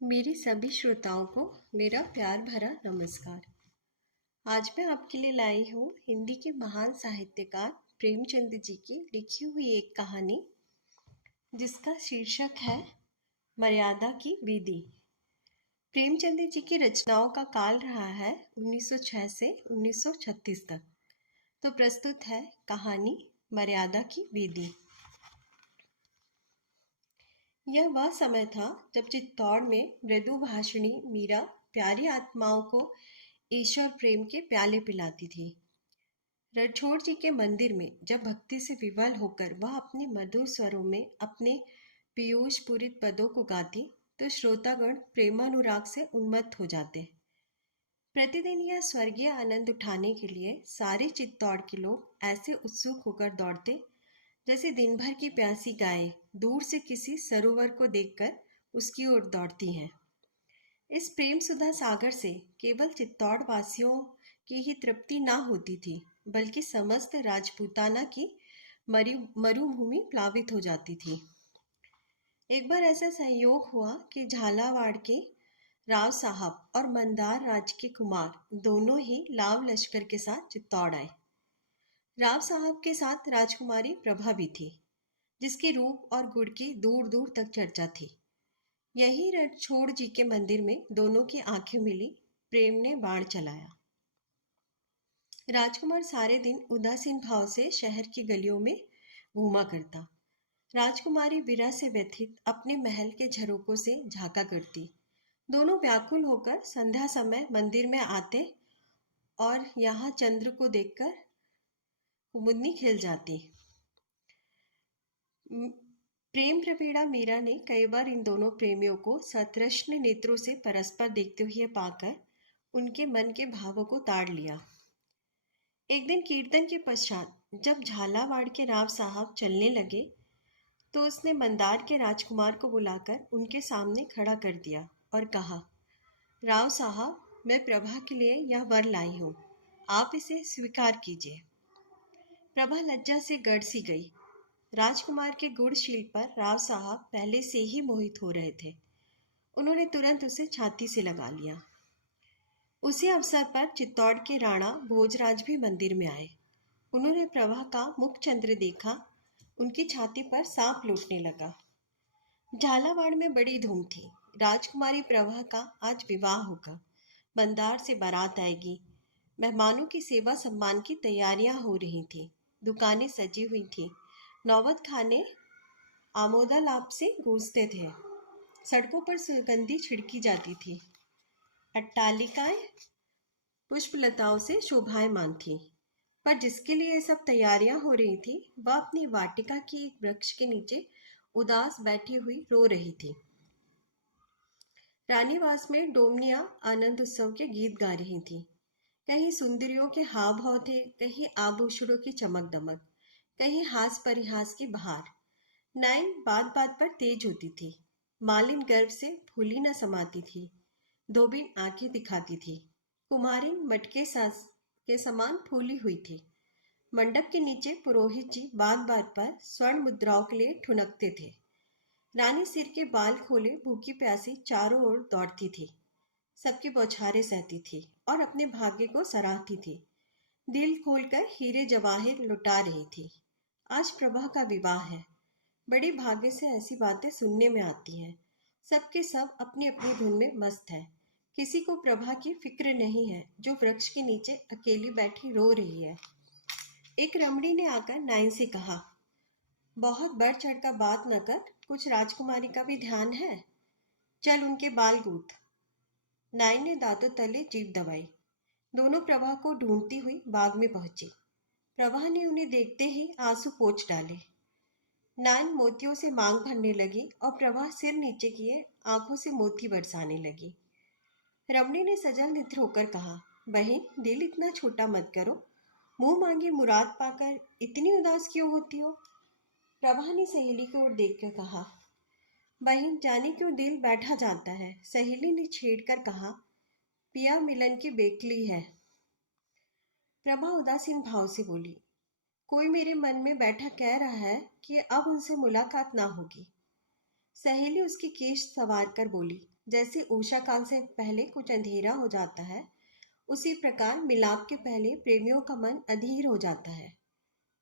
मेरे सभी श्रोताओं को मेरा प्यार भरा नमस्कार। आज मैं आपके लिए लाई हूँ हिंदी के महान साहित्यकार प्रेमचंद जी की लिखी हुई एक कहानी जिसका शीर्षक है मर्यादा की विधि। प्रेमचंद जी की रचनाओं का काल रहा है 1906 से 1936 तक। तो प्रस्तुत है कहानी मर्यादा की विधि। यह वह समय था जब चित्तौड़ में मृदु भाषिणी मीरा प्यारी आत्माओं को ईश्वर प्रेम के प्याले पिलाती थी। रणछोड़ जी के मंदिर में जब भक्ति से विवल होकर वह अपने मधुर स्वरों में अपने पीयूष पूरित पदों को गाती तो श्रोतागण प्रेमानुराग से उन्मत्त हो जाते। प्रतिदिन यह स्वर्गीय आनंद उठाने के लिए सारे चित्तौड़ के लोग ऐसे उत्सुक होकर दौड़ते जैसे दिन भर की प्यासी गायें दूर से किसी सरोवर को देखकर उसकी ओर दौड़ती हैं। इस प्रेम सुधा सागर से केवल चित्तौड़ वासियों की ही तृप्ति ना होती थी, बल्कि समस्त राजपूताना की मरुभूमि प्लावित हो जाती थी। एक बार ऐसा संयोग हुआ कि झालावाड़ के राव साहब और मंदार राज के कुमार दोनों ही लाव लश्कर के साथ चित्तौड़ आए। राव साहब के साथ राजकुमारी प्रभा भी थी, जिसके रूप और गुण की दूर दूर तक चर्चा थी। यही रणछोड़ जी के मंदिर में दोनों की आंखें मिली, प्रेम ने बाण चलाया। राजकुमार सारे दिन उदासीन भाव से शहर की गलियों में घूमा करता। राजकुमारी विरह से व्यथित अपने महल के झरोकों से झांका करती। दोनों व्याकुल होकर संध्या समय मंदिर में आते और यहाँ चंद्र को देखकर कुमुदनी खिल जाती। प्रेम प्रवीणा मीरा ने कई बार इन दोनों प्रेमियों को सतृष्ण नेत्रों से परस्पर देखते हुए पाकर उनके मन के भावों को ताड़ लिया। एक दिन कीर्तन के पश्चात जब झालावाड़ के राव साहब चलने लगे तो उसने मंदार के राजकुमार को बुलाकर उनके सामने खड़ा कर दिया और कहा, राव साहब, मैं प्रभा के लिए यह वर लाई हूँ, आप इसे स्वीकार कीजिए। प्रभा लज्जा से गड़ सी गई। राजकुमार के गुणशील पर राव साहब पहले से ही मोहित हो रहे थे। उन्होंने तुरंत उसे छाती से लगा लिया। उसी अवसर पर चित्तौड़ के राणा भोजराज भी मंदिर में आए। उन्होंने प्रभा का मुखचंद्र देखा, उनकी छाती पर सांप लूटने लगा। झालावाड़ में बड़ी धूम थी। राजकुमारी प्रभा का आज विवाह होगा। मंदार से बारात आएगी। मेहमानों की सेवा सम्मान की तैयारियां हो रही थी। दुकानें सजी हुई थी। नौबत खाने आमोदालाप से गूंजते थे। सड़कों पर सुगंधी छिड़की जाती थी। अट्टालिकाएं पुष्पलताओं से शोभायमान थी। पर जिसके लिए ये सब तैयारियां हो रही थी वह अपनी वाटिका की एक वृक्ष के नीचे उदास बैठी हुई रो रही थी। रानीवास में डोमनियां आनंद उत्सव के गीत गा रही थी। कहीं सुंदरियों के हाव भाव थे, कहीं आभूषणों की चमक दमक, कहीं हास परिहास की बहार। नाइन बात बात पर तेज होती थी। मालिन गर्व से फूली न समाती थी। धोबिन आंखें दिखाती थी। कुम्हारिन मटके सास के समान फूली हुई थी। मंडप के नीचे पुरोहित जी बात बात पर स्वर्ण मुद्राओं के लिए ठुनकते थे। रानी सिर के बाल खोले भूखी प्यासी चारों ओर दौड़ती थी। सबकी बौछारें सहती थी और अपने भाग्य को सराहती थी। दिल खोलकर हीरे जवाहिर लुटा रही थी। आज प्रभा का विवाह है। बड़ी भाग्य से ऐसी बातें सुनने में आती हैं। सबके सब अपनी अपनी धुन में मस्त है। किसी को प्रभा की फिक्र नहीं है जो वृक्ष के नीचे अकेली बैठी रो रही है। एक रमणी ने आकर नाइन से कहा, बहुत बढ़ चढ़ का बात न कर, कुछ राजकुमारी का भी ध्यान है, चल उनके बाल गूंथ। नाइन ने दांतों तले जीभ दबाई। दोनों प्रभा को ढूंढती हुई बाग में पहुंची। प्रभा ने उन्हें देखते ही आंसू पोंछ डाले। नाइन मोतियों से मांग भरने लगी और प्रभा सिर नीचे किए आंखों से मोती बरसाने लगी। रमणी ने सजल नेत्र होकर कहा, बहन, दिल इतना छोटा मत करो। मुंह मांगी मुराद पाकर इतनी उदास क्यों होती हो? प्रभा ने सहेली की ओर देखकर कहा, बहन, जाने क्यों दिल बैठा जाता है। सहेली ने छेड़कर कहा, पिया मिलन की बेकली है। प्रभा उदासीन भाव से बोली, कोई मेरे मन में बैठा कह रहा है कि अब उनसे मुलाकात ना होगी। सहेली उसकी केश संवार कर बोली, जैसे उषा काल से पहले कुछ अंधेरा हो जाता है, उसी प्रकार मिलाप के पहले प्रेमियों का मन अधीर हो जाता है।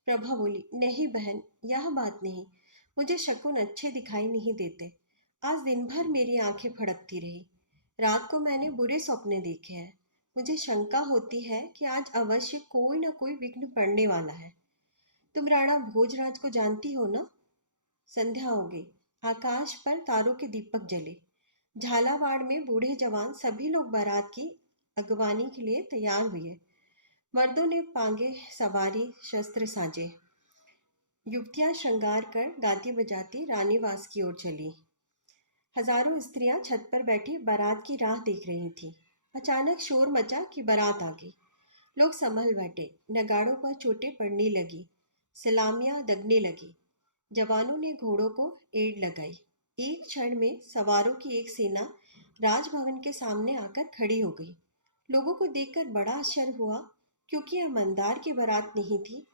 प्रभा बोली, नहीं बहन, यह बात नहीं। मुझे शकुन अच्छे दिखाई नहीं देते। आज दिन भर मेरी आंखें फड़कती रही। रात को मैंने बुरे सपने देखे हैं। मुझे शंका होती है कि आज अवश्य कोई न कोई विघ्न पड़ने वाला है। तुम राणा भोजराज को जानती हो ना? संध्या हो गई। आकाश पर तारों के दीपक जले। झालावाड़ में बूढ़े जवान सभी लोग बारात की अगवानी के लिए तैयार हुए। मर्दों ने पांगे सवारी शस्त्र साजे। युवतियां श्रृंगार कर गाती बजाती रानीवास की ओर चली। हजारों स्त्रियां छत पर बैठी बारात की राह देख रही थीं। अचानक शोर मचा कि बारात आ गई। लोग संभल बैठे। नगाड़ों पर चोटें पड़ने लगी। सलामियां दगने लगी। जवानों ने घोड़ों को एड़ लगाई। एक क्षण में सवारों की एक सेना राजभवन के सामने आकर खड़ी हो गई। लोगों को देखकर बड़ा आश्चर्य हुआ, क्योंकि यह मंदार की बारात नहीं थी,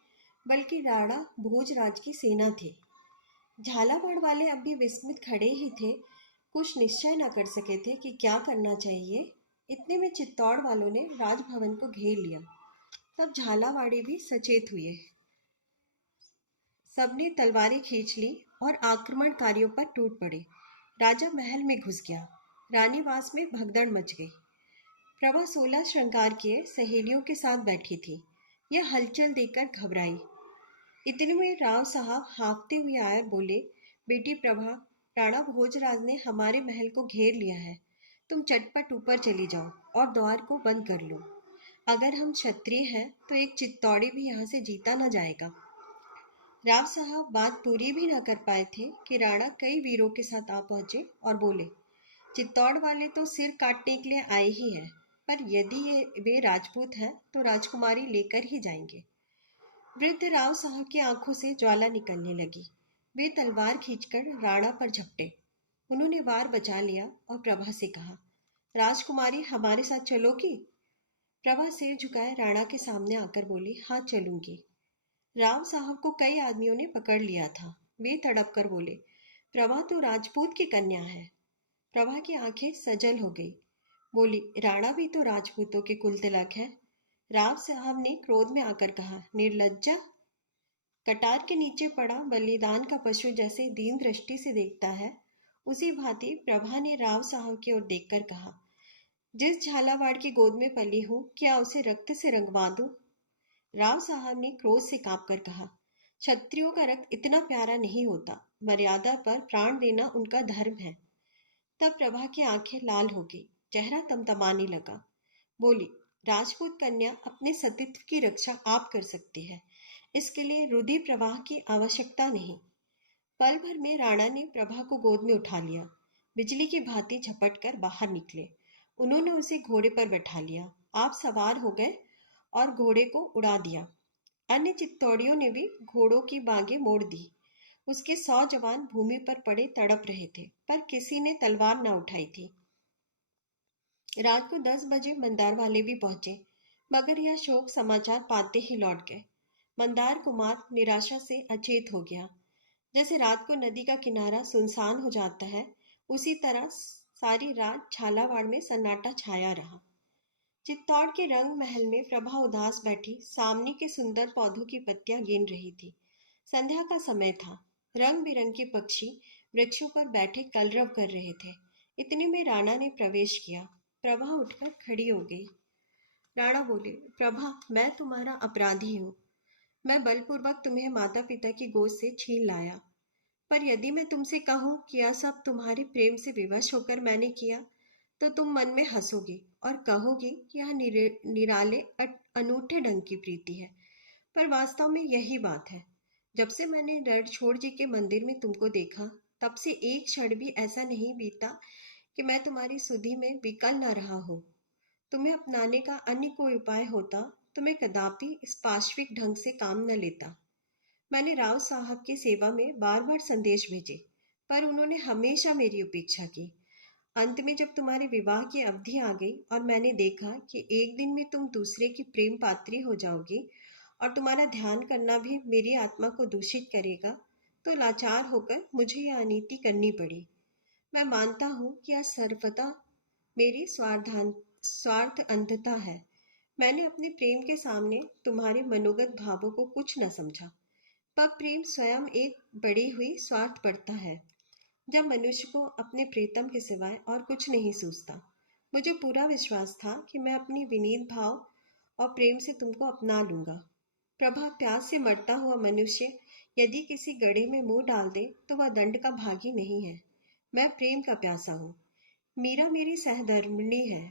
बल्कि राणा भोजराज की सेना थी। झालावाड़ वाले अब भी विस्मित खड़े ही थे। कुछ निश्चय न कर सके थे कि क्या करना चाहिए। इतने में चित्तौड़ वालों ने राजभवन को घेर लिया। तब झालावाड़ी भी सचेत हुए। सबने तलवारें खींच ली और आक्रमणकारियों पर टूट पड़े। राजा महल में घुस गया। रानीवास में भगदड़ मच गई। प्रभा 16 श्रृंगार किए सहेलियों के साथ बैठी थी। यह हलचल देखकर घबराई। इतने में राव साहब हाँफते हुए आए, बोले, बेटी प्रभा, राणा भोजराज ने हमारे महल को घेर लिया है। तुम चटपट ऊपर चली जाओ और द्वार को बंद कर लो। अगर हम क्षत्रिय हैं तो एक चित्तौड़ी भी यहाँ से जीता न जाएगा। राव साहब बात पूरी भी न कर पाए थे कि राणा कई वीरों के साथ आ पहुंचे और बोले, चित्तौड़ वाले तो सिर काटने के लिए आए ही हैं, पर यदि वे राजपूत हैं तो राजकुमारी लेकर ही जाएंगे। वृद्ध राव साहब की आंखों से ज्वाला निकलने लगी। वे तलवार खींचकर राणा पर झपटे। उन्होंने वार बचा लिया और प्रभा से कहा, राजकुमारी हमारे साथ चलोगी? प्रभा सिर झुकाए राणा के सामने आकर बोली, हाँ चलूंगी। राव साहब को कई आदमियों ने पकड़ लिया था। वे तड़प कर बोले, प्रभा तो राजपूत की कन्या है। प्रभा की आंखें सजल हो गई। बोली, राणा भी तो राजपूतों के कुल तिलक है। राव साहब ने क्रोध में आकर कहा, निर्लज्जा! कटार के नीचे पड़ा बलिदान का पशु जैसे दीन दृष्टि से देखता है, उसी भांति प्रभा ने राव साहब की ओर देखकर कहा, जिस झालावाड़ की गोद में पली हूं, क्या उसे रक्त से रंगवा दूं? राव साहब ने क्रोध से कांपकर कहा, क्षत्रियों का रक्त इतना प्यारा नहीं होता। मर्यादा पर प्राण देना उनका धर्म है। तब प्रभा की आंखें लाल हो गई। चेहरा तमतमाने लगा। बोली, राजपूत कन्या अपने सतीत्व की रक्षा आप कर सकती है। इसके लिए रुधि प्रवाह की आवश्यकता नहीं। पल भर में राणा ने प्रभा को गोद में उठा लिया। बिजली की भांति झपट कर बाहर निकले। उन्होंने उसे घोड़े पर बैठा लिया। आप सवार हो गए और घोड़े को उड़ा दिया। अन्य चित्तौड़ियों ने भी घोड़ों की बागें मोड़ दी। उसके 100 जवान भूमि पर पड़े तड़प रहे थे, पर किसी ने तलवार न उठाई थी। रात को 10 बजे मंदार वाले भी पहुंचे, मगर यह शोक समाचार पाते ही लौट गए। मंदार कुमार निराशा से अचेत हो गया। जैसे रात को नदी का किनारा सुनसान हो जाता है, उसी तरह सारी रात झालावाड़ में सन्नाटा छाया रहा। चित्तौड़ के रंग महल में प्रभा उदास बैठी सामने के सुंदर पौधों की पत्तियां गिन रही थी। संध्या का समय था। रंग बिरंगे पक्षी वृक्षों पर बैठे कलरव कर रहे थे। इतने में राणा ने प्रवेश किया। प्रभा उठकर खड़ी हो गई। राणा बोले, प्रभा, मैं तुम्हारा अपराधी हूँ। मैं बलपूर्वक तुम्हें माता पिता की गोद से छीन लाया। पर यदि मैं तुमसे कहूँ कि यह सब तुम्हारे प्रेम से विवश होकर मैंने किया, तो तुम मन में हंसोगी और कहोगी कि यह निराले अनूठे ढंग की प्रीति है। पर वास्तव में यही बात है। जब से मैंने रणछोड़ जी के मंदिर में तुमको देखा, तब से एक क्षण भी ऐसा नहीं बीता कि मैं तुम्हारी सुधि में विकल न रहा हो। तुम्हें अपनाने का अन्य कोई उपाय होता तो मैं कदापि इस पाश्विक ढंग से काम न लेता। मैंने राव साहब की सेवा में बार बार संदेश भेजे, पर उन्होंने हमेशा मेरी उपेक्षा की। अंत में जब तुम्हारे विवाह की अवधि आ गई और मैंने देखा कि एक दिन में तुम दूसरे की प्रेम पात्री हो जाओगी और तुम्हारा ध्यान करना भी मेरी आत्मा को दूषित करेगा, तो लाचार होकर मुझे यह अनीति करनी पड़ी। मैं मानता हूँ कि यह सर्वथा मेरी स्वार्थ अंधता है। मैंने अपने प्रेम के सामने तुम्हारे मनोगत भावों को कुछ न समझा। पर प्रेम स्वयं एक बढ़ी हुई स्वार्थ पड़ता है, जब मनुष्य को अपने प्रीतम के सिवाय और कुछ नहीं सूझता। मुझे पूरा विश्वास था कि मैं अपनी विनीत भाव और प्रेम से तुमको अपना लूंगा। प्रभा, प्यास से मरता हुआ मनुष्य यदि किसी गड्ढे में मुंह डाल दे तो वह दंड का भागी नहीं है। मैं प्रेम का प्यासा हूँ। मीरा मेरी सहधर्मिणी है।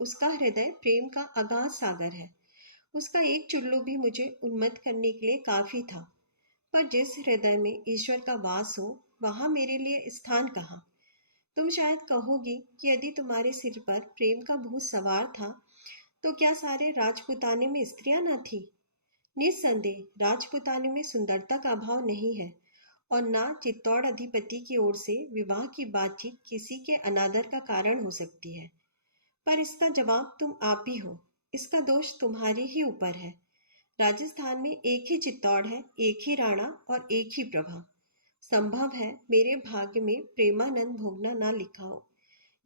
उसका हृदय प्रेम का अगाध सागर है। उसका एक चुल्लू भी मुझे उन्मत्त करने के लिए काफी था। पर जिस हृदय में ईश्वर का वास हो, वहां मेरे लिए स्थान कहाँ? तुम शायद कहोगी कि यदि तुम्हारे सिर पर प्रेम का भूत सवार था, तो क्या सारे राजपुताने में स्त्रियां न थी? निस्संदेह राजपुताने में सुंदरता का अभाव नहीं है, और ना चित्तौड़ अधिपति की ओर से विवाह की बातचीत किसी के अनादर का कारण हो सकती है। पर इसका जवाब तुम आप ही हो। इसका दोष तुम्हारे ही ऊपर है। राजस्थान में एक ही चित्तौड़ है, एक ही राणा और एक ही प्रभा। संभव है मेरे भाग्य में प्रेमानंद भोगना ना लिखा हो,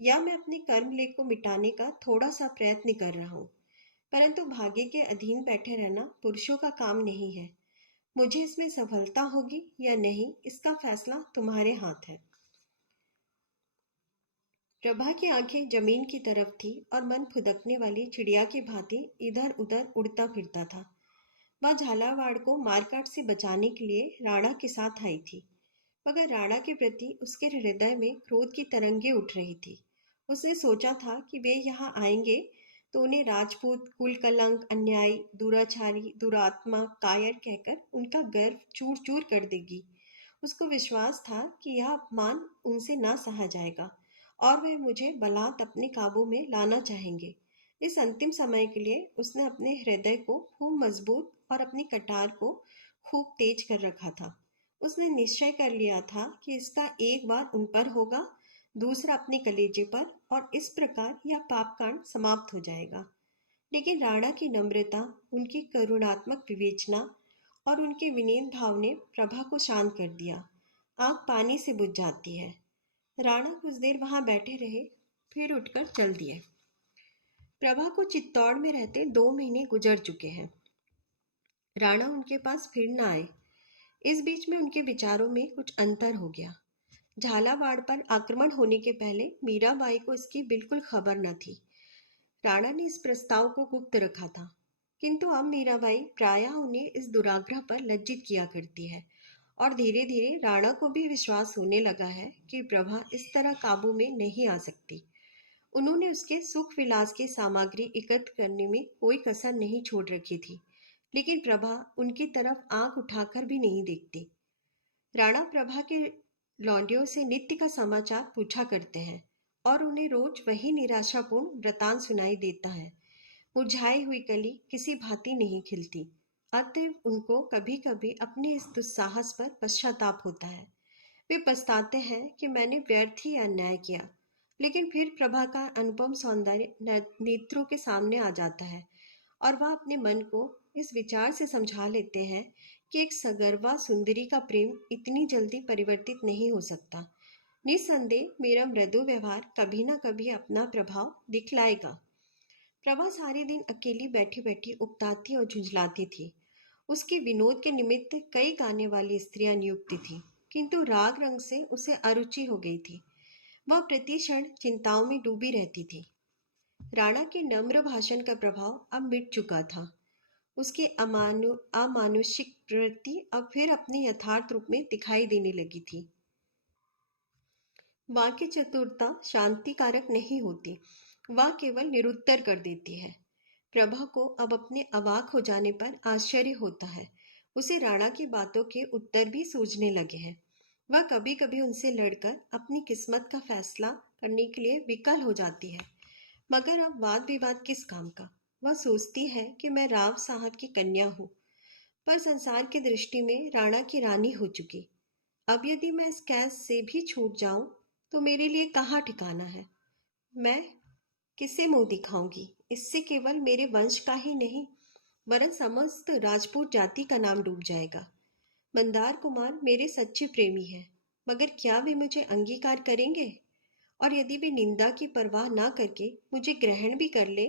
या मैं अपने कर्म लेख को मिटाने का थोड़ा सा प्रयत्न कर रहा हूँ। परंतु भाग्य के अधीन बैठे रहना पुरुषों का काम नहीं है। मुझे इसमें सफलता होगी या नहीं, इसका फैसला तुम्हारे हाथ है। प्रभा की आंखें जमीन की तरफ थी और मन फुदकने वाली चिड़िया की भांति इधर उधर उड़ता फिरता था। वह झालावाड़ को मारकाट से बचाने के लिए राणा के साथ आई थी, मगर राणा के प्रति उसके हृदय में क्रोध की तरंगे उठ रही थी। उसने सोचा था कि वे यहाँ आएंगे तो उन्हें राजपूत, कुल कलंक, अन्यायी, दुराचारी, दुरात्मा, कायर कहकर उनका गर्व चूर चूर कर देगी। उसको विश्वास था कि यह अपमान उनसे ना सहा जाएगा और वे मुझे बलात् अपने काबू में लाना चाहेंगे। इस अंतिम समय के लिए उसने अपने हृदय को खूब मजबूत और अपनी कटार को खूब तेज कर रखा था। उसने निश्चय कर लिया था कि इसका एक बार उन पर होगा, दूसरा अपने कलेजे पर, और इस प्रकार यह पापकांड समाप्त हो जाएगा। लेकिन राणा की नम्रता, उनकी करुणात्मक विवेचना और उनके विनीत भाव ने प्रभा को शांत कर दिया। आग पानी से बुझ जाती है। राणा कुछ देर वहां बैठे रहे, फिर उठकर चल दिए। प्रभा को चित्तौड़ में रहते 2 महीने गुजर चुके हैं। राणा उनके पास फिर न आए। इस बीच में उनके विचारों में कुछ अंतर हो गया। झालावाड़ पर आक्रमण होने के पहले मीराबाई को इसकी बिल्कुल खबर न थी। राणा ने इस प्रस्ताव को गुप्त रखा था, किंतु अब मीराबाई प्रायः उन्हें इस दुराग्रह पर लज्जित किया करती है, और धीरे धीरे राणा को भी विश्वास होने लगा है कि प्रभा इस तरह काबू में नहीं आ सकती। उन्होंने उसके सुख विलास की सामग्री एकत्र करने में कोई कसर नहीं छोड़ रखी थी, लेकिन प्रभा उनकी तरफ आंख उठाकर भी नहीं देखती। राणा प्रभा के लौंडियों से नित्य का समाचार पूछा करते हैं और उन्हें रोज वही निराशापूर्ण वृतांत सुनाई देता है। मुरझाई हुई कली किसी भांति नहीं खिलती। अतएव उनको कभी कभी अपने इस दुस्साहस पर पश्चाताप होता है। वे पछताते हैं कि मैंने व्यर्थ ही अन्याय किया। लेकिन फिर प्रभा का अनुपम सौंदर्य नेत्रों के सामने आ जाता है, और वह अपने मन को इस विचार से समझा लेते हैं कि एक सगर्वा सुंदरी का प्रेम इतनी जल्दी परिवर्तित नहीं हो सकता। निस्संदेह मेरा मृदु व्यवहार कभी न कभी अपना प्रभाव दिखलाएगा। प्रभा सारे दिन अकेली बैठी बैठी उकताती और झुंझलाती थी। उसके विनोद के निमित्त कई गाने वाली स्त्रियां नियुक्त थीं, किंतु राग रंग से उसे अरुचि हो गई थी। वह प्रति क्षण चिंताओं में डूबी रहती थी। राणा के नम्र भाषण का प्रभाव अब मिट चुका था। उसकी अमानुषिक प्रवृत्ति अब फिर अपने यथार्थ रूप में दिखाई देने लगी थी। वाक्य चतुरता शांति कारक नहीं होती, वह केवल निरुत्तर कर देती है। प्रभा को अब अपने अवाक हो जाने पर आश्चर्य होता है। उसे राणा की बातों के उत्तर भी सूझने लगे हैं। वह कभी कभी उनसे लड़कर अपनी किस्मत का फैसला करने के लिए विकल हो जाती है, मगर अब वाद विवाद किस काम का। वह सोचती है कि मैं राव साहब की कन्या हूँ, पर संसार की दृष्टि में राणा की रानी हो चुकी। अब यदि मैं इस कैद से भी छूट जाऊं तो मेरे लिए कहाँ ठिकाना है। मैं किसे मुंह दिखाऊंगी। इससे केवल मेरे वंश का ही नहीं, वरन समस्त राजपूत जाति का नाम डूब जाएगा। मंदार कुमार मेरे सच्चे प्रेमी हैं, मगर क्या वे मुझे अंगीकार करेंगे? और यदि वे निंदा की परवाह ना करके मुझे ग्रहण भी कर ले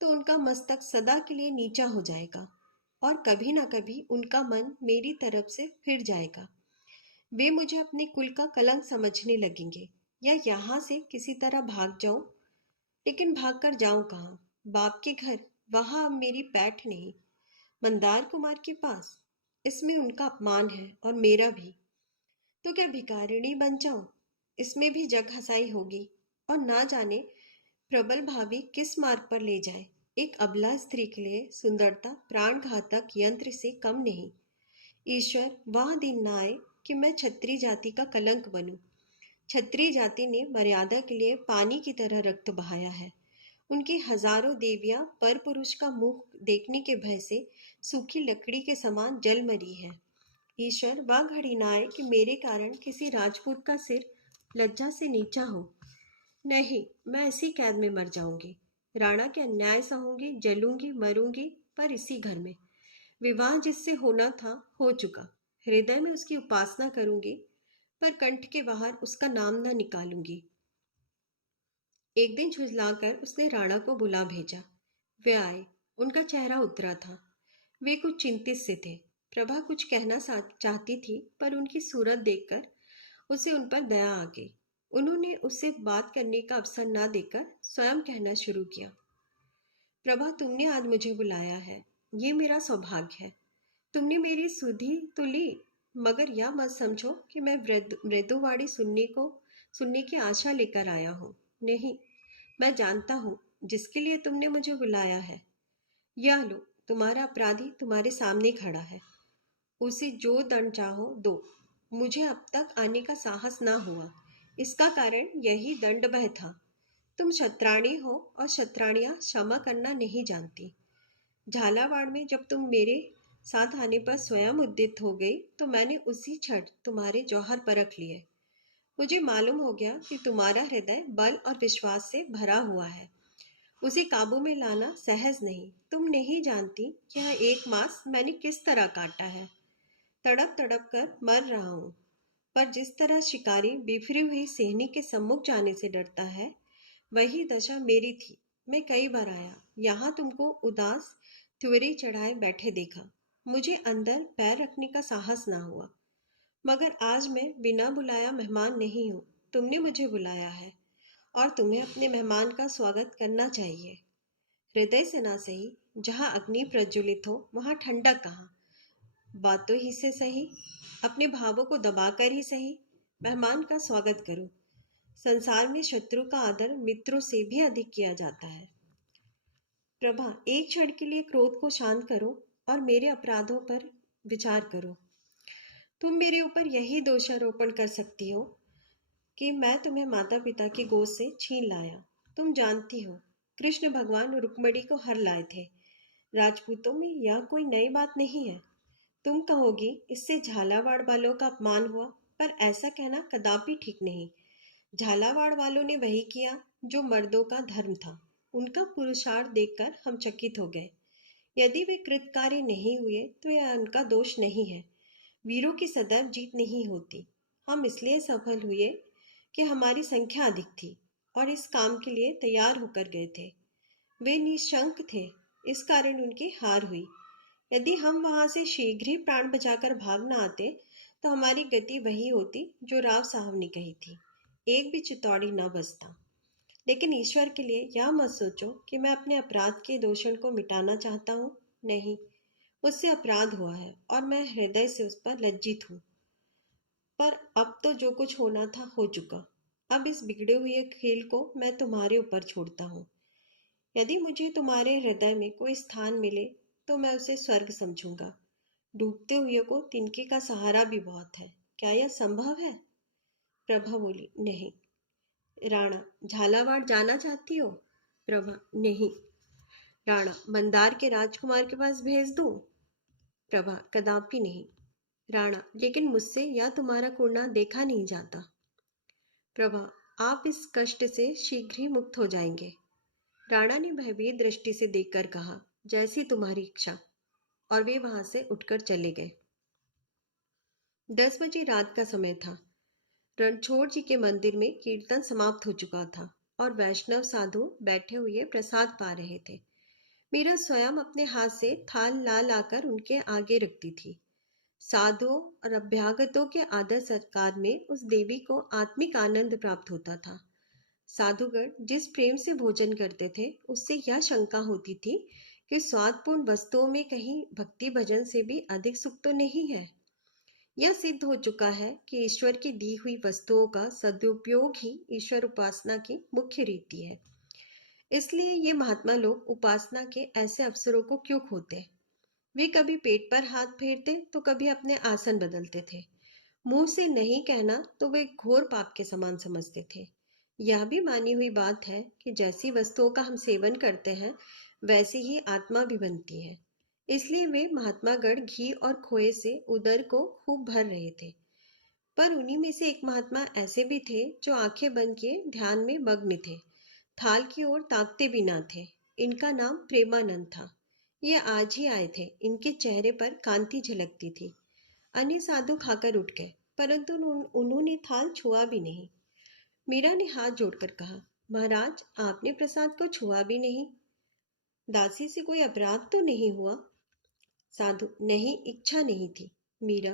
तो उनका मस्तक सदा के लिए नीचा हो जाएगा और कभी ना कभी उनका मन मेरी तरफ से फिर जाएगा। वे मुझे अपने कुल का कलंक समझने लगेंगे या यहाँ से किसी तरह भाग जाऊं, लेकिन भाग कर जाऊं कहाँ? बाप के घर, वहां अब मेरी पैठ नहीं, मंदार कुमार के पास, इसमें उनका अपमान है और मेरा भी। तो क्या भिखारिणी बन जाऊं? इसमें भी जग हंसाई होगी और ना जाने प्रबल भावी किस मार्ग पर ले जाए। एक अबला स्त्री के लिए सुंदरता प्राणघातक यंत्र से कम नहीं। ईश्वर, वह दिन ना आए कि मैं क्षत्रिय जाति का कलंक बनूं। क्षत्रिय जाति ने मर्यादा के लिए पानी की तरह रक्त बहाया है। उनकी हजारों देवियां पर पुरुष का मुंह देखने के भय से सूखी लकड़ी के समान जल मरी है। ईश्वर, वह घड़ी ना आए कि मेरे कारण किसी राजपूत का सिर लज्जा से नीचा हो। नहीं, मैं इसी कैद में मर जाऊंगी। राणा के अन्याय सहूंगी, जलूंगी, मरूंगी, पर इसी घर में। विवाह जिससे होना था हो चुका। हृदय में उसकी उपासना करूंगी, पर कंठ के बाहर उसका नाम न निकालूंगी। एक दिन झुंझलाकर उसने राणा को बुला भेजा। वे आए। उनका चेहरा उतरा था। वे कुछ चिंतित से थे। प्रभा कुछ कहना चाहती थी, पर उनकी सूरत देखकर उसे उन पर दया आ गई। उन्होंने उससे बात करने का अवसर न देकर स्वयं कहना शुरू किया। प्रभा, तुमने आज मुझे बुलाया है, ये मेरा सौभाग्य है। तुमने मेरी सुधि तो ली, मगर यह मत समझो कि मैं मृदुवाणी सुनने की आशा लेकर आया हूँ। नहीं, मैं जानता हूँ जिसके लिए तुमने मुझे बुलाया है। यह लो, तुम्हारा अपराधी तुम्हारे सामने खड़ा है। उसे जो दंड चाहो दो। मुझे अब तक आने का साहस ना हुआ, इसका कारण यही दंड भय था। तुम शतराणी हो और शतराणियां क्षमा करना नहीं जानती। झालावाड़ में जब तुम मेरे साथ आने पर स्वयं उद्यत हो गई तो मैंने उसी क्षण तुम्हारे जौहर परख लिए। मुझे मालूम हो गया कि तुम्हारा हृदय बल और विश्वास से भरा हुआ है। उसे काबू में लाना सहज नहीं। तुम नहीं जानती कि यह 1 मास मैंने किस तरह काटा है। तड़प तड़प कर मर रहा हूँ, पर जिस तरह शिकारी बिफरी हुई सेहनी के सम्मुख जाने से डरता है, वही दशा मेरी थी। मैं कई बार आया, यहाँ तुमको उदास त्वरे चढ़ाए बैठे देखा। मुझे अंदर पैर रखने का साहस ना हुआ। मगर आज मैं बिना बुलाया मेहमान नहीं हूँ। तुमने मुझे बुलाया है और तुम्हें अपने मेहमान का स्वागत करना चाहिए। हृदय से ना सही, जहाँ अग्नि प्रज्वलित हो वहाँ ठंडक कहाँ। बातों ही से सही, अपने भावों को दबाकर ही सही, मेहमान का स्वागत करो। संसार में शत्रु का आदर मित्रों से भी अधिक किया जाता है। प्रभा, एक क्षण के लिए क्रोध को शांत करो और मेरे अपराधों पर विचार करो। तुम मेरे ऊपर यही दोषारोपण कर सकती हो कि मैं तुम्हें माता पिता की गोद से छीन लाया। तुम जानती हो, कृष्ण भगवान रुक्मिणी को हर लाए थे। राजपूतों में यह कोई नई बात नहीं है। तुम कहोगी इससे झालावाड़ वालों का अपमान हुआ, पर ऐसा कहना कदापि ठीक नहीं। झालावाड़ वालों ने वही किया जो मर्दों का धर्म था। उनका पुरुषार्थ देखकर हम चकित हो गए। यदि वे कृतकार्य नहीं हुए तो यह उनका दोष नहीं है। वीरों की सदैव जीत नहीं होती। हम इसलिए सफल हुए कि हमारी संख्या अधिक थी और इस काम के लिए तैयार होकर गए थे। वे निशंक थे, इस कारण उनकी हार हुई। यदि हम वहां से शीघ्र ही प्राण बचाकर भाग न आते तो हमारी गति वही होती जो राव साहब ने कही थी। एक भी चितौड़ी न बचता। लेकिन ईश्वर के लिए यह मत सोचो कि मैं अपने अपराध के दोषण को मिटाना चाहता हूँ। नहीं, मुझसे अपराध हुआ है और मैं हृदय से उस पर लज्जित हूँ। पर अब तो जो कुछ होना था हो चुका। अब इस बिगड़े हुए खेल को मैं तुम्हारे ऊपर छोड़ता हूँ। यदि मुझे तुम्हारे हृदय में कोई स्थान मिले तो मैं उसे स्वर्ग समझूंगा। डूबते हुए को तिनके का सहारा भी बहुत है। क्या यह संभव है? प्रभा बोली, नहीं। राणा, झालावाड़ जाना चाहती हो? प्रभा, नहीं। राणा, मंदार के राजकुमार के पास भेज दूं? प्रभा, कदापि नहीं। राणा, लेकिन मुझसे या तुम्हारा कुर्ना देखा नहीं जाता। प्रभा, आप इस कष्ट से शीघ्र ही मुक्त हो जाएंगे। राणा ने भयभीत दृष्टि से देखकर कहा, जैसी तुम्हारी इच्छा। और वे वहां से उठकर चले गए। 10 बजे रात का समय था। रणछोड़ जी के मंदिर में कीर्तन समाप्त हो चुका था और वैष्णव साधु बैठे हुए प्रसाद पा रहे थे। मीरा स्वयं अपने हाथ से थाल ला लाकर उनके आगे रखती थी। साधुओं और अभ्यागतों के आदर सत्कार में उस देवी को आत्मिक आनंद प्राप्त होता था। साधुगण जिस प्रेम से भोजन करते थे, उससे यह शंका होती थी कि स्वादपूर्ण वस्तुओं में कहीं भक्ति भजन से भी अधिक सुख तो नहीं है। यह सिद्ध हो चुका है कि ईश्वर की दी हुई वस्तुओं का सदुपयोग ही ईश्वर उपासना की मुख्य रीति है। इसलिए ये महात्मा लोग उपासना के ऐसे अवसरों को क्यों खोते? वे कभी पेट पर हाथ फेरते तो कभी अपने आसन बदलते थे। मुंह से नहीं कहना तो वे घोर पाप के समान समझते थे। यह भी मानी हुई बात है कि जैसी वस्तुओं का हम सेवन करते हैं, वैसी ही आत्मा भी बनती है। इसलिए वे महात्मा गण घी और खोए से उदर को खूब भर रहे थे। पर उन्हीं में से एक महात्मा ऐसे भी थे जो आंखें बंद किए ध्यान में मग्न थे, थाल की ओर ताकते भी ना थे। इनका नाम प्रेमानंद था। ये आज ही आए थे। इनके चेहरे पर कांति झलकती थी। अन्य साधु खाकर उठ गए, परंतु उन्होंने थाल छुआ भी नहीं। मीरा ने हाथ जोड़कर कहा, महाराज, आपने प्रसाद को छुआ भी नहीं। दासी से कोई अपराध तो नहीं हुआ? साधु, नहीं, इच्छा नहीं थी। मीरा,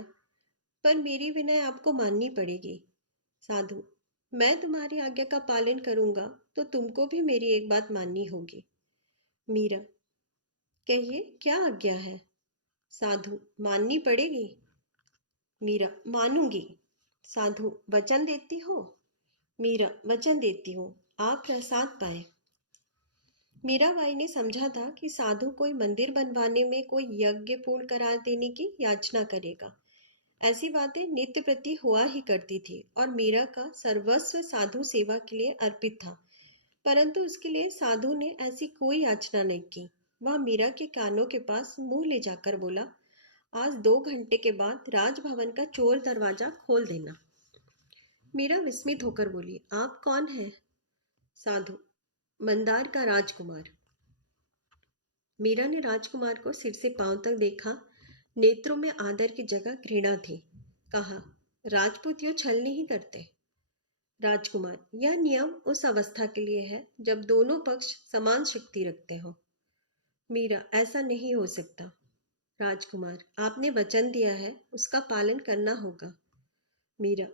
पर मेरी विनय आपको माननी पड़ेगी। साधु, मैं तुम्हारी आज्ञा का पालन करूंगा तो तुमको भी मेरी एक बात माननी होगी। मीरा, कहिए, क्या आज्ञा है? साधु, माननी पड़ेगी। मीरा, मानूंगी। साधु, वचन देती हो? मीरा, वचन देती हूँ, आप प्रसाद पाए। मीराबाई ने समझा था कि साधु कोई मंदिर बनवाने में कोई यज्ञ पूर्ण करा देने की याचना करेगा। ऐसी बातें नित्य प्रति हुआ ही करती थी और मीरा का सर्वस्व साधु सेवा के लिए अर्पित था। परंतु उसके लिए साधु ने ऐसी कोई याचना नहीं की। वह मीरा के कानों के पास मुंह ले जाकर बोला, आज 2 घंटे के बाद राजभवन का चोर दरवाजा खोल देना। मीरा विस्मित होकर बोली, आप कौन हैं? साधु, मंदार का राजकुमार। मीरा ने राजकुमार को सिर से पांव तक देखा। नेत्रों में आदर की जगह घृणा थी। कहा, राजपूत यूं छल नहीं करते। राजकुमार, यह नियम उस अवस्था के लिए है जब दोनों पक्ष समान शक्ति रखते हो। मीरा, ऐसा नहीं हो सकता। राजकुमार, आपने वचन दिया है, उसका पालन करना होगा। मीरा,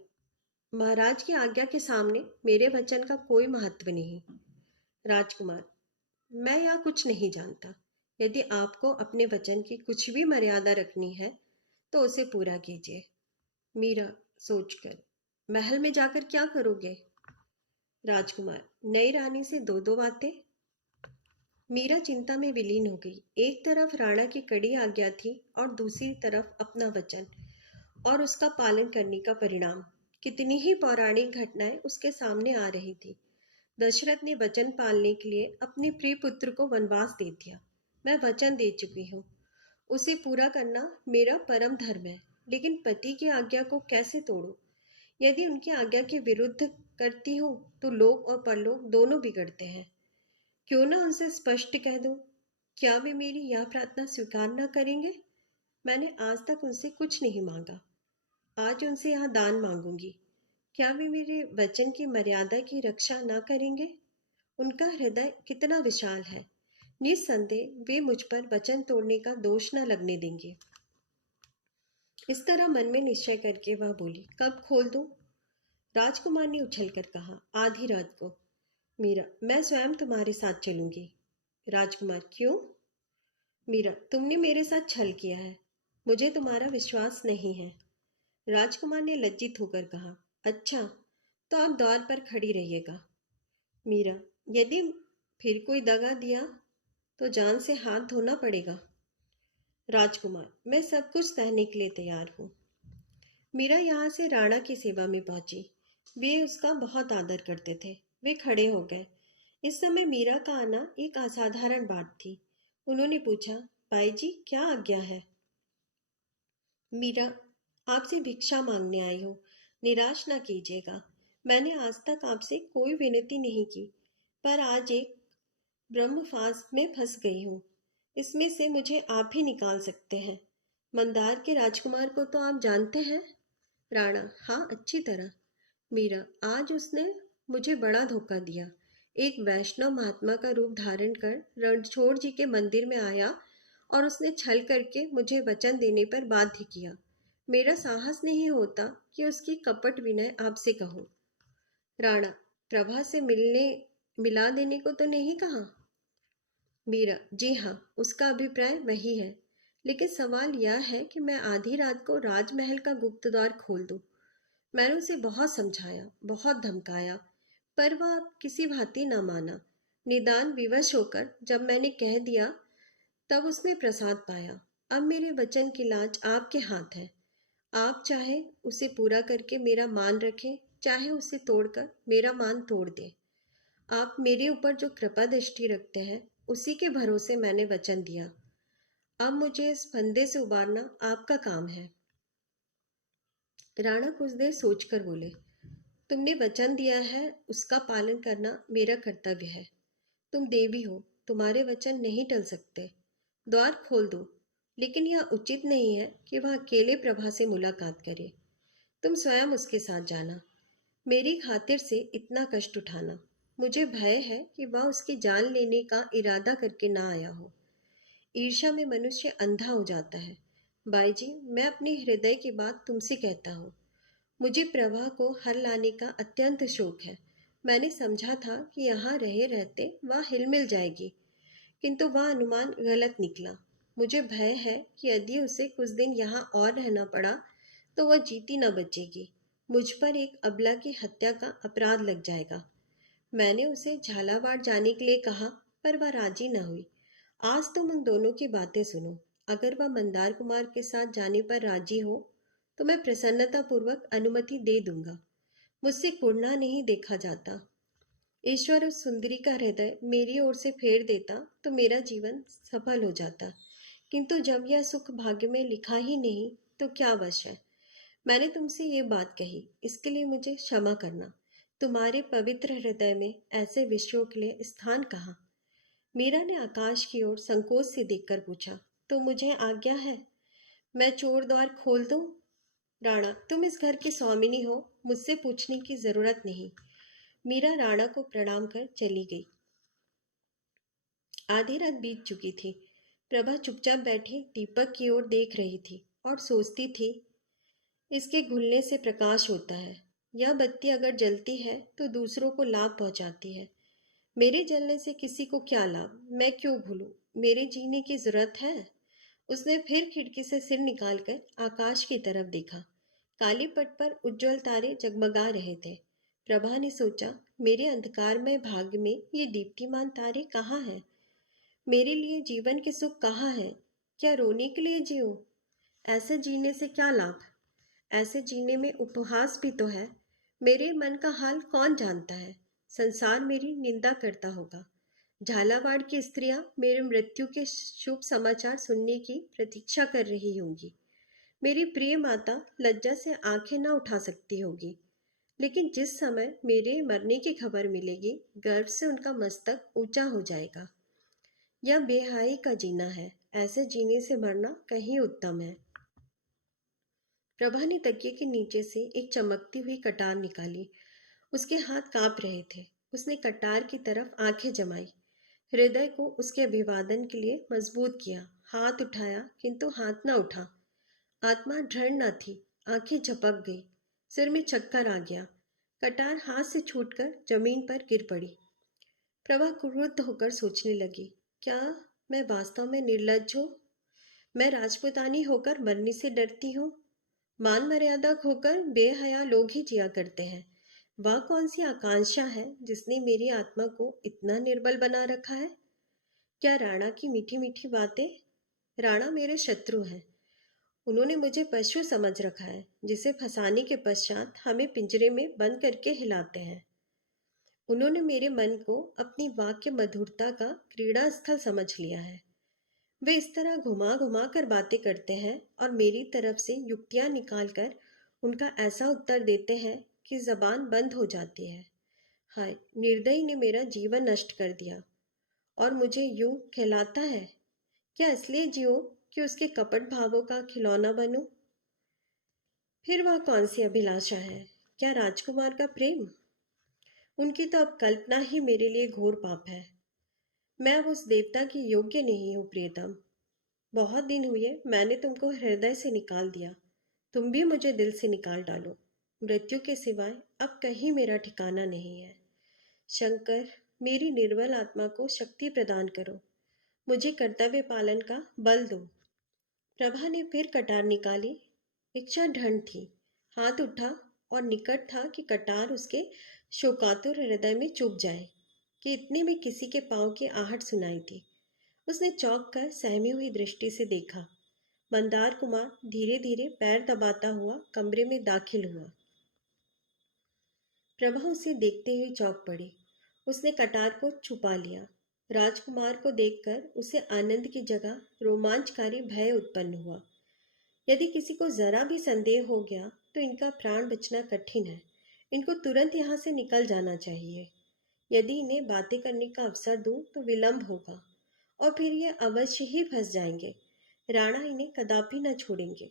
महाराज की आज्ञा के सामने मेरे वचन का कोई महत्व नहीं। राजकुमार, मैं यह कुछ नहीं जानता। यदि आपको अपने वचन की कुछ भी मर्यादा रखनी है तो उसे पूरा कीजिए। मीरा सोचकर, महल में जाकर क्या करोगे? राजकुमार, नई रानी से 2-2 बातें। मीरा चिंता में विलीन हो गई। एक तरफ राणा की कड़ी आज्ञा थी और दूसरी तरफ अपना वचन और उसका पालन करने का परिणाम। कितनी ही पौराणिक घटनाएं उसके सामने आ रही थी। दशरथ ने वचन पालने के लिए अपने प्रिय पुत्र को वनवास दे दिया। मैं वचन दे चुकी हूँ, उसे पूरा करना मेरा परम धर्म है। लेकिन पति की आज्ञा को कैसे तोड़ूं? यदि उनकी आज्ञा के विरुद्ध करती हूँ तो लोक और परलोक दोनों बिगड़ते हैं। क्यों ना उनसे स्पष्ट कह दूं? क्या वे मेरी यह प्रार्थना स्वीकार न करेंगे? मैंने आज तक उनसे कुछ नहीं मांगा। आज उनसे यह दान मांगूंगी। क्या वे मेरे वचन की मर्यादा की रक्षा न करेंगे? उनका हृदय कितना विशाल है। निस्संदेह वे मुझ पर वचन तोड़ने का दोष न लगने देंगे। इस तरह मन में निश्चय करके वह बोली, कब खोल दूं? राजकुमार ने उछलकर कहा, आधी रात को। मीरा, मैं स्वयं तुम्हारे साथ चलूंगी। राजकुमार, क्यों? मीरा, तुमने मेरे साथ छल किया है, मुझे तुम्हारा विश्वास नहीं है। राजकुमार ने लज्जित होकर कहा, अच्छा, तो आप द्वार पर खड़ी रहिएगा। मीरा, यदि फिर कोई दगा दिया तो जान से हाथ धोना पड़ेगा। राजकुमार, मैं सब कुछ सहने के लिए तैयार हूँ। मीरा यहाँ से राणा की सेवा में पहुंची। वे उसका बहुत आदर करते थे। वे खड़े हो गए। इस समय मीरा का आना एक असाधारण बात थी। उन्होंने पूछा, भाई जी, क्या आज्ञा है? मीरा, आपसे भिक्षा मांगने आई हूँ, निराश ना कीजिएगा। मैंने आज तक आपसे कोई विनती नहीं की, पर आज एक ब्रह्मफास में फंस गई हूँ। इसमें से मुझे आप ही निकाल सकते हैं। मंदार के राजकुमार को तो आप जानते हैं? राणा, हाँ, अच्छी तरह। मीरा, आज उसने मुझे बड़ा धोखा दिया। एक वैष्णव महात्मा का रूप धारण कर रणछोड़ जी के मंदिर में आया और उसने छल करके मुझे वचन देने पर बाध्य किया। मेरा साहस नहीं होता कि उसकी कपट विनय आपसे कहूँ। राणा, प्रभा से मिला देने को तो नहीं कहा? मीरा, जी हाँ, उसका अभिप्राय वही है। लेकिन सवाल यह है कि मैं आधी रात को राजमहल का गुप्त द्वार खोल दूं। मैंने उसे बहुत समझाया, बहुत धमकाया, पर वह अब किसी भांति न माना। निदान विवश होकर जब मैंने कह दिया, तब उसने प्रसाद पाया। अब मेरे वचन की लाज आपके हाथ है। आप चाहे उसे पूरा करके मेरा मान रखें, चाहे उसे तोड़कर मेरा मान तोड़ दे। आप मेरे ऊपर जो कृपा दृष्टि रखते हैं, उसी के भरोसे मैंने वचन दिया। अब मुझे इस फंदे से उबारना आपका काम है। राणा कुछ देर सोचकर बोले, तुमने वचन दिया है, उसका पालन करना मेरा कर्तव्य है। तुम देवी हो, तुम्हारे वचन नहीं टल सकते। द्वार खोल दो, लेकिन यह उचित नहीं है कि वह अकेले प्रभा से मुलाकात करे। तुम स्वयं उसके साथ जाना, मेरी खातिर से इतना कष्ट उठाना। मुझे भय है कि वह उसकी जान लेने का इरादा करके ना आया हो। ईर्ष्या में मनुष्य अंधा हो जाता है। बाई जी, मैं अपने हृदय की बात तुमसे कहता हूँ। मुझे प्रभा को हर लाने का अत्यंत शौक है। मैंने समझा था कि यहाँ रहे रहते वह हिलमिल जाएगी, किंतु वह अनुमान गलत निकला। मुझे भय है कि यदि उसे कुछ दिन यहाँ और रहना पड़ा तो वह जीती न बचेगी। मुझ पर एक अबला की हत्या का अपराध लग जाएगा। मैंने उसे झालावाड़ जाने के लिए कहा, पर वह राजी न हुई। आज तुम उन दोनों की बातें सुनो। अगर वह मंदार कुमार के साथ जाने पर राजी हो तो मैं प्रसन्नता पूर्वक अनुमति दे दूंगा। मुझसे कुढ़ना नहीं देखा जाता। ईश्वर उस सुंदरी का हृदय मेरी ओर से फेर देता तो मेरा जीवन सफल हो जाता, किंतु जब यह सुख भाग्य में लिखा ही नहीं तो क्या वश है। मैंने तुमसे ये बात कही, इसके लिए मुझे क्षमा करना। तुम्हारे पवित्र हृदय में ऐसे विषयों के लिए स्थान कहाँ? मीरा ने आकाश की ओर संकोच से देखकर पूछा, तो मुझे आज्ञा है, मैं चोर द्वार खोल दूं? राणा, तुम इस घर की स्वामिनी हो, मुझसे पूछने की जरूरत नहीं। मीरा राणा को प्रणाम कर चली गई। आधी रात बीत चुकी थी। प्रभा चुपचाप बैठी दीपक की ओर देख रही थी और सोचती थी, इसके घुलने से प्रकाश होता है। यह बत्ती अगर जलती है तो दूसरों को लाभ पहुंचाती है। मेरे जलने से किसी को क्या लाभ? मैं क्यों भूलूं? मेरे जीने की जरूरत है। उसने फिर खिड़की से सिर निकालकर आकाश की तरफ देखा। काली पट पर उज्जवल तारे जगमगा रहे थे। प्रभा ने सोचा, मेरे अंधकारमय भाग्य में ये दीप्तिमान तारे कहाँ हैं? मेरे लिए जीवन के सुख कहाँ है? क्या रोने के लिए जियो? ऐसे जीने से क्या लाभ? ऐसे जीने में उपहास भी तो है। मेरे मन का हाल कौन जानता है? संसार मेरी निंदा करता होगा। झालावाड़ की स्त्रियां मेरे मृत्यु के शुभ समाचार सुनने की प्रतीक्षा कर रही होंगी। मेरी प्रिय माता लज्जा से आंखें न उठा सकती होगी। लेकिन जिस समय मेरे मरने की खबर मिलेगी, गर्व से उनका मस्तक ऊंचा हो जाएगा। यह बेहाई का जीना है। ऐसे जीने से मरना कहीं उत्तम है। प्रभा ने तकिए के नीचे से एक चमकती हुई कटार निकाली। उसके हाथ कांप रहे थे। उसने कटार की तरफ आंखें जमाई, हृदय को उसके अभिवादन के लिए मजबूत किया। हाथ उठाया, किंतु हाथ न उठा। आत्मा दृढ़ न थी। आंखें झपक गई, सिर में चक्कर आ गया। कटार हाथ से छूटकर जमीन पर गिर पड़ी। प्रभा क्रुद्ध होकर सोचने लगी, क्या मैं वास्तव में निर्लज्ज हूँ? मैं राजपुतानी होकर मरने से डरती हूँ। मान मर्यादा खोकर बेहया लोग ही जिया करते हैं। वह कौन सी आकांक्षा है जिसने मेरी आत्मा को इतना निर्बल बना रखा है? क्या राणा की मीठी मीठी बातें? राणा मेरे शत्रु हैं। उन्होंने मुझे पशु समझ रखा है, जिसे फंसाने के पश्चात हमें पिंजरे में बंद करके हिलाते हैं। उन्होंने मेरे मन को अपनी वाक्य मधुरता का क्रीड़ा स्थल समझ लिया है। वे इस तरह घुमा घुमा कर बातें करते हैं और मेरी तरफ से युक्तियां निकालकर उनका ऐसा उत्तर देते हैं कि जबान बंद हो जाती है। हाय, निर्दयी ने मेरा जीवन नष्ट कर दिया और मुझे यूं खिलाता है। क्या इसलिए जियो कि उसके कपट भावों का खिलौना बनूं? फिर वह कौन सी अभिलाषा है? क्या राजकुमार का प्रेम? उनकी तो अब कल्पना ही मेरे लिए घोर पाप है। मैं अब उस देवता की योग्य नहीं हूँ प्रियतम। बहुत दिन हुए मैंने तुमको हृदय से निकाल दिया। तुम भी मुझे दिल से निकाल डालो। मृत्यु के सिवाय अब कहीं मेरा ठिकाना नहीं है। शंकर, मेरी निर्बल आत्मा को शक्ति प्रदान करो। मुझे कर्तव्य पालन का बल दो। प्रभा ने फिर कटार निकाली। इच्छा ढंढ थी। हाथ उठा और निकट था कि कटार उसके शोकातुर हृदय में चुभ जाए कि इतने में किसी के पांव की आहट सुनाई थी। उसने चौंक कर सहमी हुई दृष्टि से देखा। मंदार कुमार धीरे धीरे पैर दबाता हुआ कमरे में दाखिल हुआ। प्रभा उसे देखते हुए चौंक पड़ी। उसने कटार को छुपा लिया। राजकुमार को देखकर उसे आनंद की जगह रोमांचकारी भय उत्पन्न हुआ। यदि किसी को जरा भी संदेह हो गया तो इनका प्राण बचना कठिन है। इनको तुरंत यहाँ से निकल जाना चाहिए। यदि इन्हें बातें करने का अवसर दूं तो विलंब होगा और फिर ये अवश्य ही फंस जाएंगे। राणा इन्हें कदापि न छोड़ेंगे।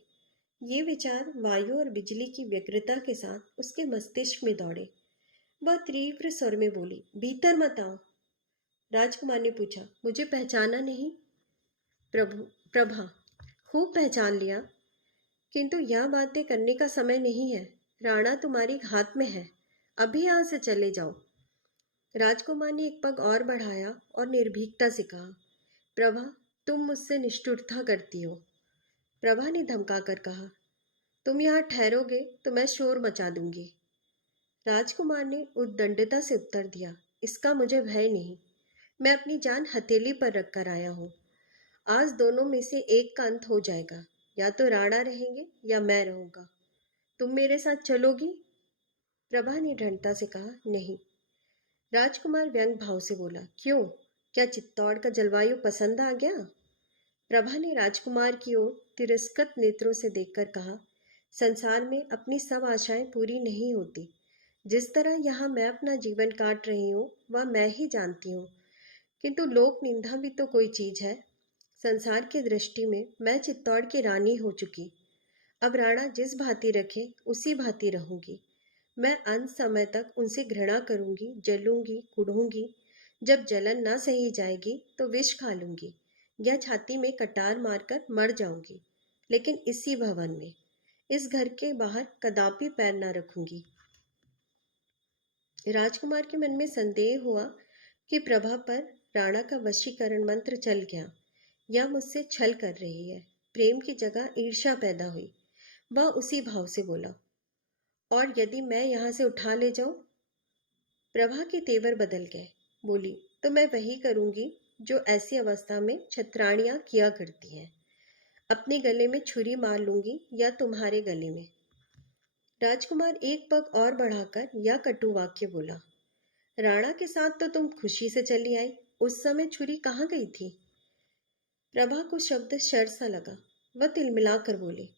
ये विचार वायु और बिजली की व्यग्रता के साथ उसके मस्तिष्क में दौड़े। वह तीव्र स्वर में बोली, भीतर मत आओ। राजकुमार ने पूछा, मुझे पहचाना नहीं? प्रभा, खूब पहचान लिया, किंतु यह बातें करने का समय नहीं है। राणा तुम्हारी हाथ में है। अभी यहाँ से चले जाओ। राजकुमार ने एक पग और बढ़ाया और निर्भीकता से कहा, प्रभा, तुम मुझसे निष्ठुरता करती हो। प्रभा ने धमकाकर कहा, तुम यहाँ ठहरोगे तो मैं शोर मचा दूंगी। राजकुमार ने उद्दंडता से उत्तर दिया, इसका मुझे भय नहीं। मैं अपनी जान हथेली पर रखकर आया हूँ। आज दोनों में से एक का अंत हो जाएगा। या तो राणा रहेंगे या मैं रहूंगा। तुम मेरे साथ चलोगी? प्रभा ने दृढ़ता से कहा, नहीं। राजकुमार व्यंग भाव से बोला, क्यों? क्या चित्तौड़ का जलवायु पसंद आ गया? प्रभा ने राजकुमार की ओर तिरस्कृत नेत्रों से देखकर कहा, संसार में अपनी सब आशाएं पूरी नहीं होती। जिस तरह यहाँ मैं अपना जीवन काट रही हूँ वह मैं ही जानती हूँ, किंतु लोक निंदा भी तो कोई चीज है। संसार की दृष्टि में मैं चित्तौड़ की रानी हो चुकी। अब राणा जिस भांति रखे उसी भांति रहूंगी। मैं अंत समय तक उनसे घृणा करूंगी, जलूंगी, कुढ़ूंगी। जब जलन न सही जाएगी तो विष खा लूंगी या छाती में कटार मारकर मर जाऊंगी, लेकिन इसी भवन में, इस घर के बाहर कदापि पैर न रखूंगी। राजकुमार के मन में संदेह हुआ कि प्रभा पर राणा का वशीकरण मंत्र चल गया या मुझसे छल कर रही है। प्रेम की जगह ईर्ष्या पैदा हुई। वह उसी भाव से बोला, और यदि मैं यहां से उठा ले जाऊं? प्रभा के तेवर बदल गए। बोली, तो मैं वही करूंगी जो ऐसी अवस्था में छत्राणियां किया करती हैं। अपने गले में छुरी मार लूंगी या तुम्हारे गले में। राजकुमार एक पग और बढ़ाकर यह कटु वाक्य बोला, राणा के साथ तो तुम खुशी से चली आई, उस समय छुरी कहाँ गई थी? प्रभा को शब्द शर सा लगा। वह तिलमिलाकर बोले,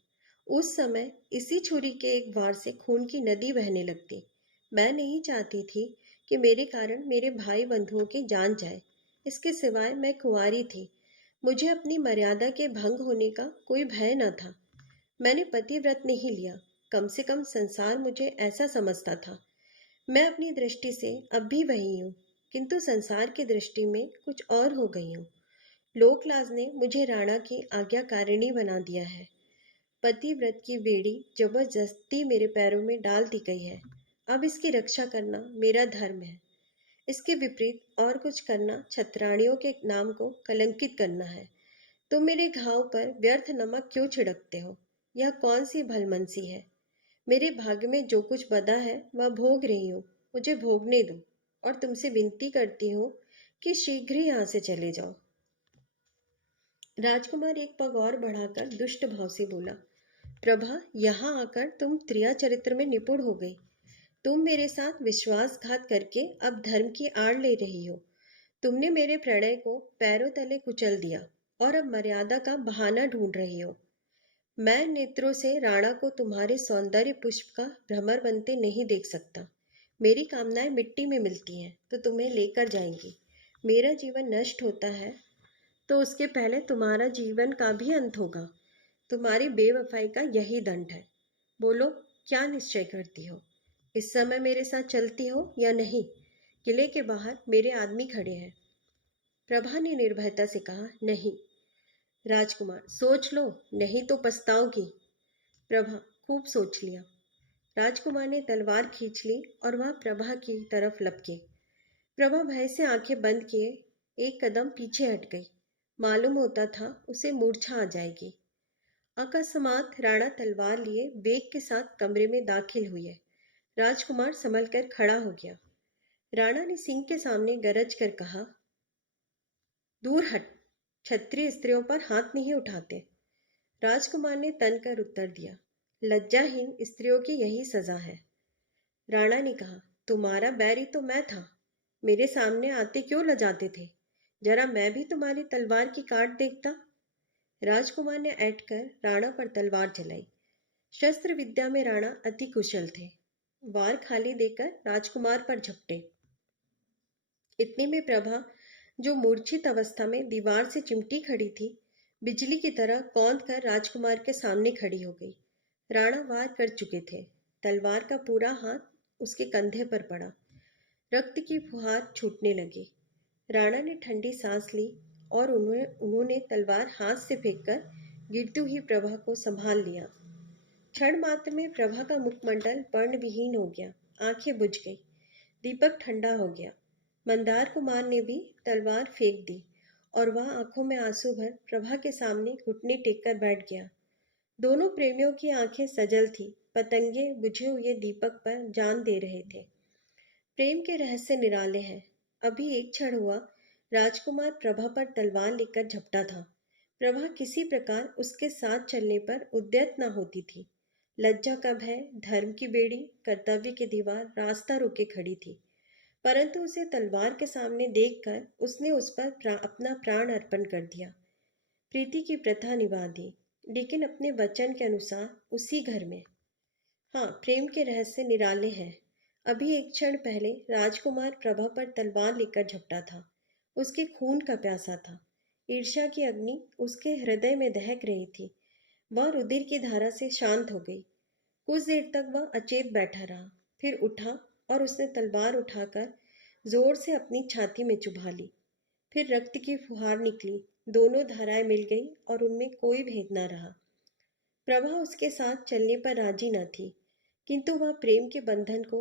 उस समय इसी छुरी के एक वार से खून की नदी बहने लगती। मैं नहीं चाहती थी कि मेरे कारण मेरे भाई बंधुओं की जान जाए। इसके सिवाय मैं कुंवारी थी। मुझे अपनी मर्यादा के भंग होने का कोई भय न था। मैंने पतिव्रत नहीं लिया। कम से कम संसार मुझे ऐसा समझता था। मैं अपनी दृष्टि से अब भी वही हूँ, किंतु संसार की दृष्टि में कुछ और हो गई हूँ। लोकलाज ने मुझे राणा की आज्ञाकारिणी बना दिया है। पतिव्रत की बेड़ी जबरदस्ती मेरे पैरों में डाल दी गई है। अब इसकी रक्षा करना मेरा धर्म है। इसके विपरीत और कुछ करना छत्राणियों के नाम को कलंकित करना है। तुम मेरे घाव पर व्यर्थ नमक क्यों छिड़कते हो? यह कौन सी भलमनसी है? मेरे भाग्य में जो कुछ बदा है वह भोग रही हूँ। मुझे भोगने दो और तुमसे विनती करती हूँ कि शीघ्र ही यहाँ से चले जाओ। राजकुमार एक पग और बढ़ाकर दुष्ट भाव से बोला, प्रभा, यहाँ आकर तुम त्रिया चरित्र में निपुण हो गई। तुम मेरे साथ विश्वासघात करके अब धर्म की आड़ ले रही हो। तुमने मेरे प्रणय को पैरों तले कुचल दिया और अब मर्यादा का बहाना ढूंढ रही हो। मैं नेत्रों से राणा को तुम्हारे सौंदर्य पुष्प का भ्रमर बनते नहीं देख सकता। मेरी कामनाएं मिट्टी में मिलती हैं तो तुम्हें लेकर जाएंगी। मेरा जीवन नष्ट होता है तो उसके पहले तुम्हारा जीवन का भी अंत होगा। तुम्हारी बेवफाई का यही दंड है। बोलो, क्या निश्चय करती हो? इस समय मेरे साथ चलती हो या नहीं? किले के बाहर मेरे आदमी खड़े हैं। प्रभा ने निर्भयता से कहा, नहीं। राजकुमार, सोच लो, नहीं तो पछताओगी। प्रभा, खूब सोच लिया। राजकुमार ने तलवार खींच ली और वह प्रभा की तरफ लपके। प्रभा भय से आंखें बंद किए एक कदम पीछे हट गई। मालूम होता था उसे मूर्छा आ जाएगी। अकस्मात राणा तलवार लिए वेग के साथ कमरे में दाखिल हुए। राजकुमार संभल कर खड़ा हो गया। राणा ने सिंह के सामने गरज कर कहा, दूर हट, क्षत्रिय स्त्रियों पर हाथ नहीं उठाते। राजकुमार ने तन कर उत्तर दिया, लज्जाहीन स्त्रियों की यही सजा है। राणा ने कहा, तुम्हारा बैरी तो मैं था, मेरे सामने आते क्यों लजाते थे? जरा मैं भी तुम्हारी तलवार की काट देखता। राजकुमार ने ऐठ कर राणा पर तलवार चलाई। शस्त्र विद्या में राणा अति कुशल थे। वार खाली देकर राजकुमार पर झपटे। इतने में प्रभा, जो मूर्छित अवस्था में दीवार से चिमटी खड़ी थी, बिजली की तरह कौंध कर राजकुमार के सामने खड़ी हो गई। राणा वार कर चुके थे। तलवार का पूरा हाथ उसके कंधे पर पड़ा। रक्त की फुहार छूटने लगी। राणा ने ठंडी सांस ली और उन्होंने तलवार हाथ से फेंककर गिरती हुई प्रभा को संभाल लिया। क्षण मात्र में प्रभा का मुखमंडल वर्णविहीन हो गया, आंखें बुझ गई, दीपक ठंडा हो गया। मंदार कुमार ने भी तलवार फेंक दी और वह आंखों में आंसू भर प्रभा के सामने घुटने टेक कर बैठ गया। दोनों प्रेमियों की आंखें सजल थी, पतंगे बुझे हुए दीपक पर जान दे रहे थे। प्रेम के रहस्य निराले हैं। अभी एक क्षण हुआ, राजकुमार प्रभा पर तलवार लेकर झपटा था। प्रभा किसी प्रकार उसके साथ चलने पर उद्यत न होती थी। लज्जा का भय, धर्म की बेड़ी, कर्तव्य की दीवार रास्ता रोके खड़ी थी। परंतु उसे तलवार के सामने देखकर उसने उस पर अपना प्राण अर्पण कर दिया। प्रीति की प्रथा निभा दी, लेकिन अपने वचन के अनुसार उसी घर में। हाँ, प्रेम के रहस्य निराले हैं। अभी एक क्षण पहले राजकुमार प्रभा पर तलवार लेकर झपटा था। उसके खून का प्यासा था। ईर्ष्या की अग्नि उसके हृदय में दहक रही थी। वह रुधिर की धारा से शांत हो गई। कुछ देर तक वह अचेत बैठा रहा, फिर उठा और उसने तलवार उठाकर जोर से अपनी छाती में चुभा ली। फिर रक्त की फुहार निकली, दोनों धाराएं मिल गई और उनमें कोई भेद न रहा। प्रभा उसके साथ चलने पर राजी न थी, किंतु वह प्रेम के बंधन को